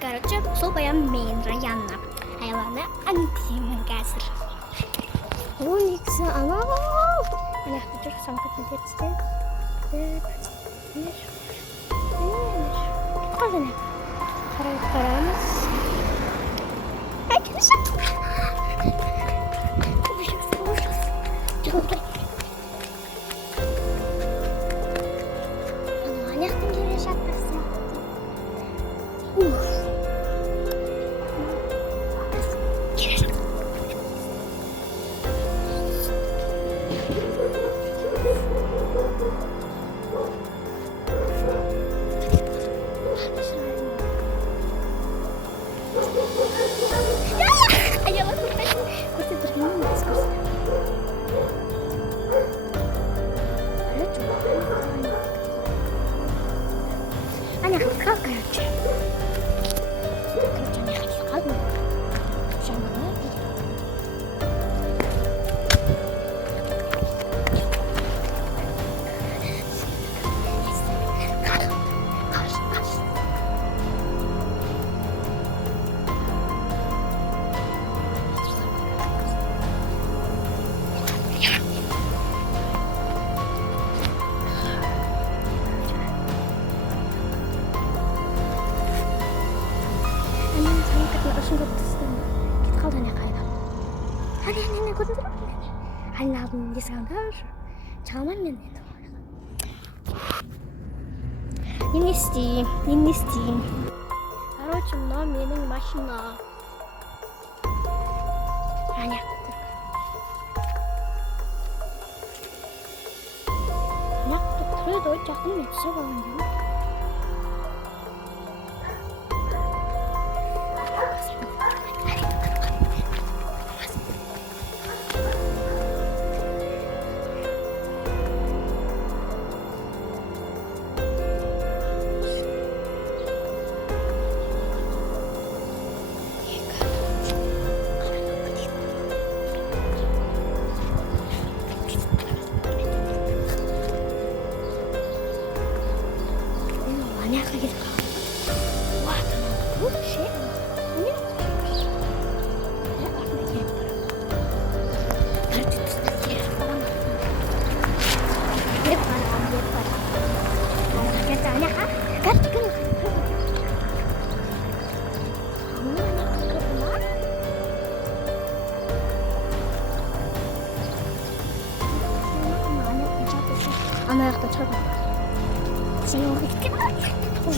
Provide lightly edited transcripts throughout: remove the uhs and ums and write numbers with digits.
Короче, сол баян мен районна айланы антимін қазір. Ол негізі анау. Аяқты жүр, самқатын берістен. Қалдың әк. Қараймыз. Әкеліші. Аяқтың келе жатпасы. Аня, как короче? Короче, я хочу сказать. Что она говорит? Кетіп қалды ана қайда. Ана көрдіңдер ме? Әлінің алдын есік алдында жүр. Шыға алмаймын мен енді. Мен не істеймін? Короче, мына менің машина. Ана тұрады ой жақын мен түсіп алайын деймін. Аяққа кетіп қалды. Уа, бұл ше. Не? Артына келіп барам. Картин тұсына келіп барам. Келіп барам. Кетті аяққа. Картин кіріп. Ана аяқтан шығып алды. Сен оған кеткен бе?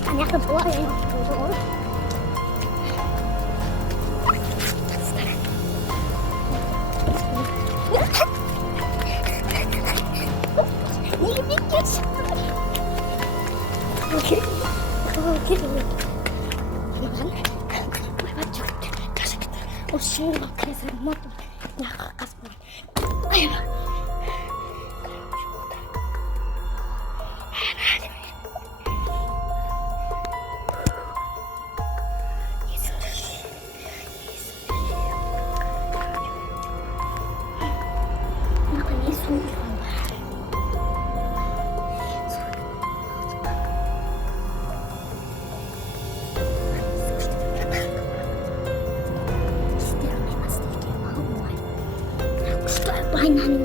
Ана аяқтан туа аяқ болды ғой. Неге мен кетші? Ол шыңға қазір ұматып нақы қасып барады. Айма. Why not?